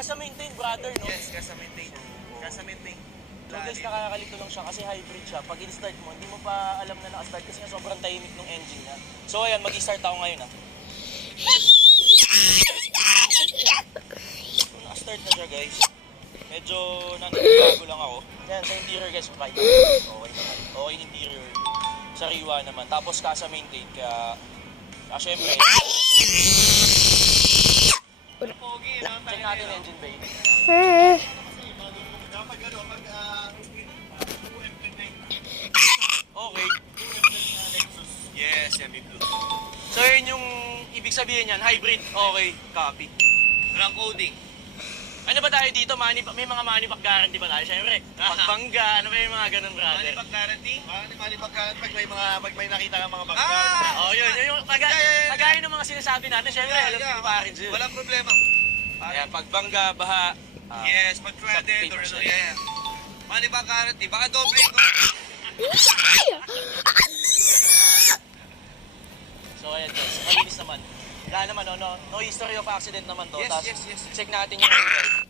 Kasa maintain, brother, no? Yes, kasa maintain. Kasa maintain. So guys, nakakalito lang siya kasi hybrid siya. Pag in-start mo, hindi mo pa alam na naka-start kasi nga sobrang tahimik ng engine niya. So ayan, mag-i-start ako ngayon So, naka-start na siya guys. Medyo naninibago lang ako. Yan, sa interior guys, okay naman. Okay interior. Sariwa naman. Tapos kasa maintain, kaya syempre. Check natin engine bay. Okay. Yes, semi-blue. So yun yung ibig sabihin niyan, hybrid. Okay, copy. Walang coding. Ano ba tayo dito? May mga money back guarantee ba tayo? Siyempre, pagbangga, ano ba yung mga ganun, brother? Money back guarantee? Money back guarantee pag may nakita kang mga bag. Yun yung kagaya ng mga sinasabi natin. Siyempre, alam ko pa rin siya. Walang problema. Ayan, pagbangga, baha. Yes, pag credit or yeah. Money back guarantee. Baka doble ko. So ayan guys, malinis naman. Wala naman, no history of accident naman to. Yes, Tapos, yes. check natin yung guys.